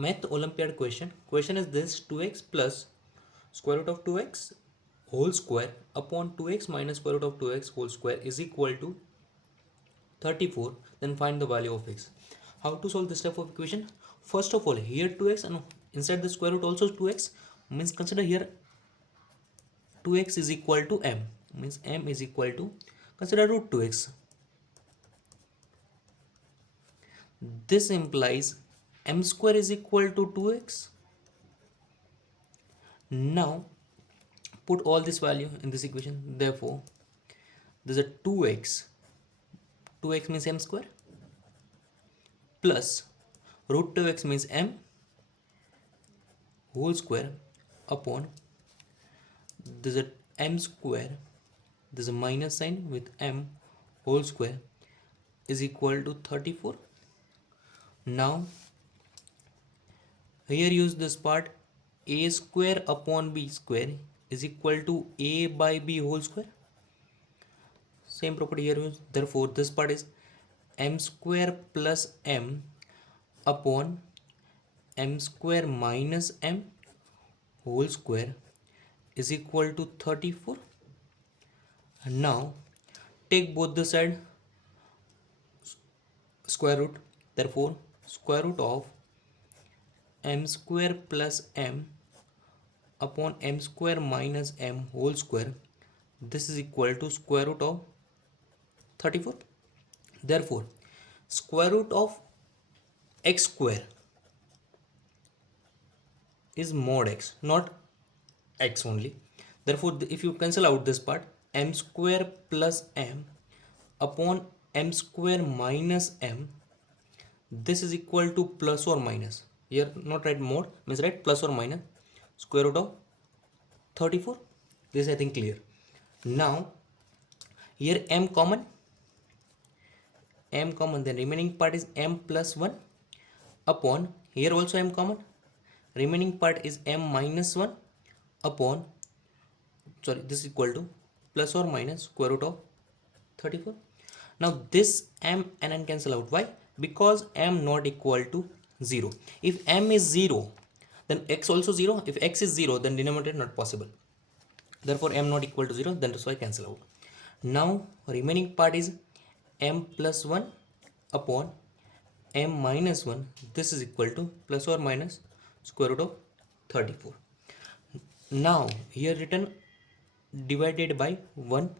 Math Olympiad question. Question is this: 2x plus square root of 2x whole square upon 2x minus square root of 2x whole square is equal to 34. Then find the value of x. How to solve this type of equation? First of all, here 2x and inside the square root also 2x, means consider here 2x is equal to m, means m is equal to, consider root 2x. This implies m square is equal to 2x. Now put all this value in this equation. Therefore there's a 2x means m square, plus root 2x means m whole square upon, there's a m square, there's a minus sign with m whole square is equal to 34. Now here use this part, a square upon b square is equal to a by b whole square. Same property here use. Therefore this part is m square plus m upon m square minus m whole square is equal to 34. Now take both the side square root. Therefore square root of m square plus m upon m square minus m whole square, this is equal to square root of 34. Therefore square root of x square is mod x, not x only. Therefore if you cancel out this part, m square plus m upon m square minus m, this is equal to plus or minus, here not write mod, means write plus or minus square root of 34. This is I think clear. Now here m common, then remaining part is m plus 1 upon, here also m common, remaining part is m minus 1 upon, sorry, this is equal to plus or minus square root of 34. Now this m and n cancel out. Why? Because m not equal to 0. If m is 0, then x also 0. If x is 0, then denominator not possible. Therefore m not equal to 0, then that's why cancel out. Now remaining part is m plus 1 upon m minus 1, this is equal to plus or minus square root of 34. Now here written divided by 1.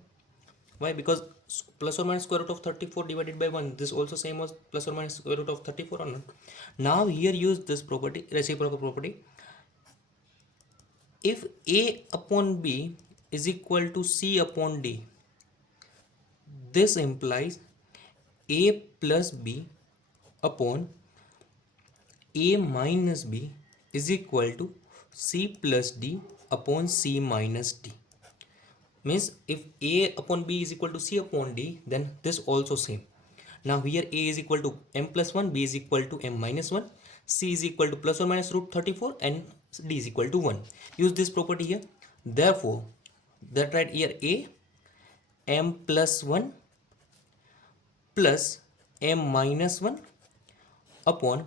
Why? Because plus or minus square root of 34 divided by 1, this also same as plus or minus square root of 34 or not. Now here use this property, reciprocal property. If a upon b is equal to c upon d, this implies a plus b upon a minus b is equal to c plus d upon c minus d. Means if a upon b is equal to c upon d, then this also same. Now here a is equal to m plus 1, b is equal to m minus 1, c is equal to plus or minus root 34, and d is equal to 1. Use this property here. Therefore that right here a m plus 1 plus m minus 1 upon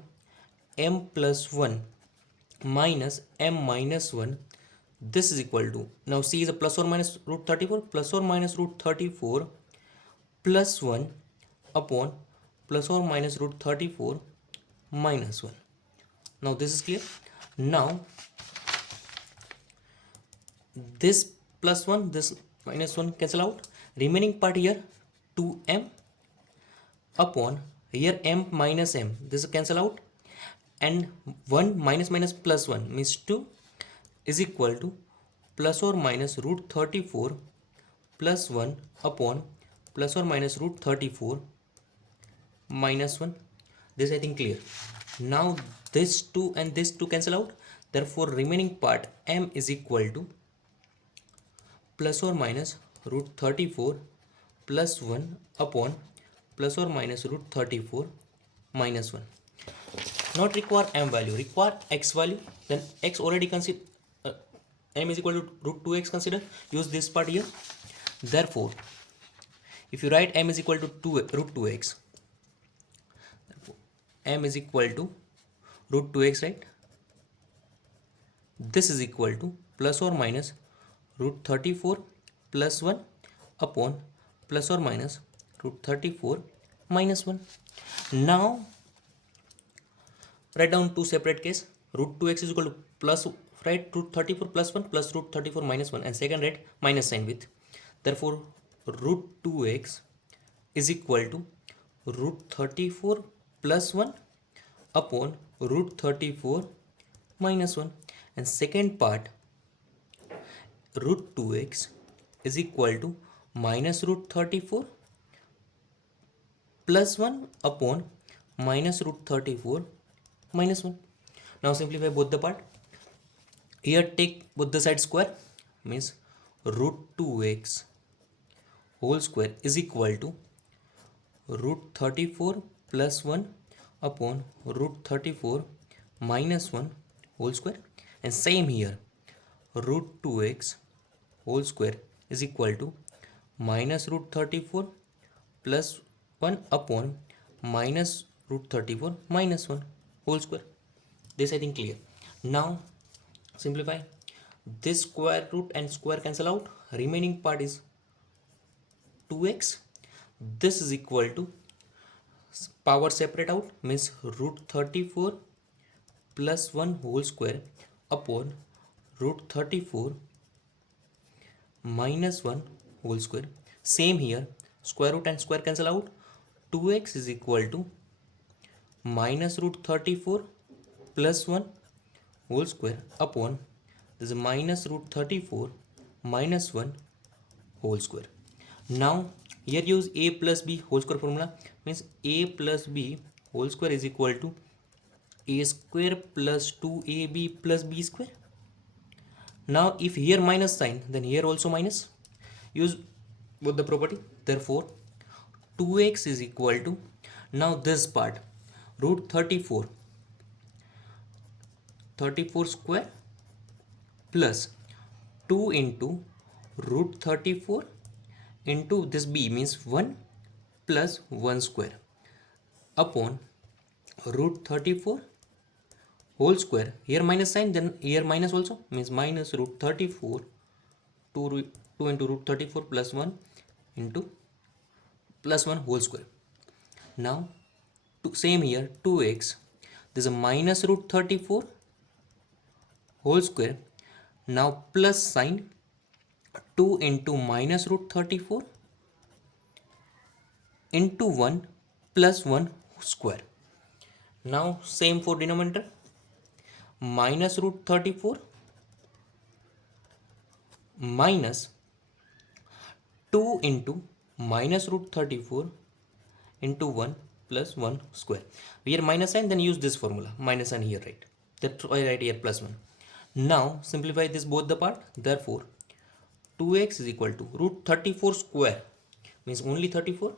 m plus 1 minus m minus 1, this is equal to, now c is a plus or minus root 34, plus or minus root 34 plus 1 upon plus or minus root 34 minus 1. Now this is clear. Now this plus 1, this minus 1 cancel out, remaining part here 2m upon here m minus m, this cancel out, and 1 minus minus plus 1 means 2 is equal to plus or minus root 34 plus 1 upon plus or minus root 34 minus 1. This I think clear. Now this 2 and this 2 cancel out, therefore remaining part m is equal to plus or minus root 34 plus 1 upon plus or minus root 34 minus 1. Not require m value, require x value. Then x already consider, m is equal to root 2x consider, use this part here. Therefore if you write m is equal to root 2x, therefore m is equal to root 2x, right? This is equal to plus or minus root 34 plus 1 upon plus or minus root 34 minus 1. Now write down two separate case. Root 2x is equal to plus, right, root 34 plus 1 plus root 34 minus 1, and second write minus sign with. Therefore root 2x is equal to root 34 plus 1 upon root 34 minus 1, and second part root 2x is equal to minus root 34 plus 1 upon minus root 34 minus 1. Now simplify both the part. Here take both the sides square, means root 2x whole square is equal to root 34 plus 1 upon root 34 minus 1 whole square, and same here root 2x whole square is equal to minus root 34 plus 1 upon minus root 34 minus 1 whole square. This I think clear. Now simplify. This square root and square cancel out. Remaining part is 2x. This is equal to, power separate out, means root 34 plus 1 whole square upon root 34 minus 1 whole square. Same here, square root and square cancel out. 2x is equal to minus root 34 plus 1 whole square upon, this is minus root 34 minus 1 whole square. Now here use a plus b whole square formula, means a plus b whole square is equal to a square plus 2ab plus b square. Now if here minus sign, then here also minus. Use both the property. Therefore 2x is equal to, now this part, root 34 square plus 2 into root 34 into this b, means 1 plus 1 square upon root 34 whole square. Here minus sign, then here minus also, means minus root 34 2 into root 34 plus 1 into plus 1 whole square. Now same here 2x, this is a minus root 34 whole square. Now plus sign 2 into minus root 34 into 1 plus 1 square. Now same for denominator, minus root 34 minus 2 into minus root 34 into 1 plus 1 square. Here minus sign, then use this formula, minus sign here, right? That's why I write here plus 1. Now simplify this both the part. Therefore 2x is equal to root 34 square, means only 34,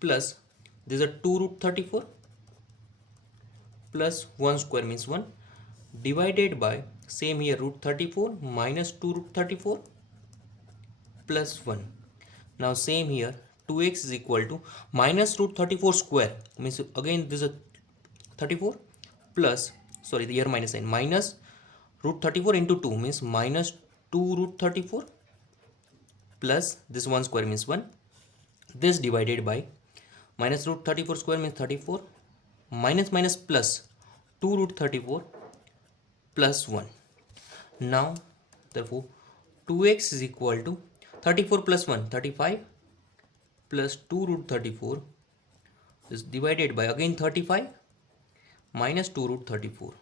plus this is a 2 root 34 plus 1 square, means 1, divided by same here root 34 minus 2 root 34 plus 1. Now same here 2x is equal to minus root 34 square, means again this is a 34 plus, sorry, here minus sign, minus root 34 into 2, means minus 2 root 34 plus this 1 square, means 1. This divided by minus root 34 square, means 34, minus minus plus 2 root 34 plus 1. Now therefore 2x is equal to 34 plus 1, 35, plus 2 root 34 is divided by again 35 minus 2 root 34.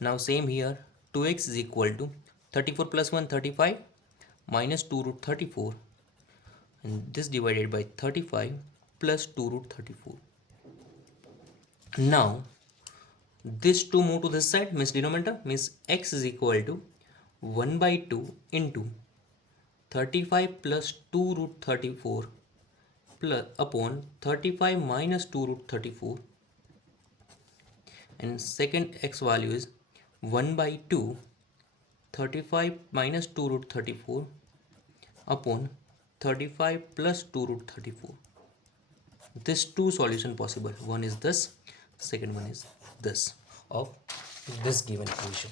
Now same here 2x is equal to 34 plus 1, 35, minus 2 root 34, and this divided by 35 plus 2 root 34. Now this 2 move to this side, means denominator, means x is equal to 1 by 2 into 35 plus 2 root 34 plus upon 35 minus 2 root 34, and second x value is 1 by 2 35 minus 2 root 34 upon 35 plus 2 root 34. This two solution possible. One is this, second one is this of this given equation.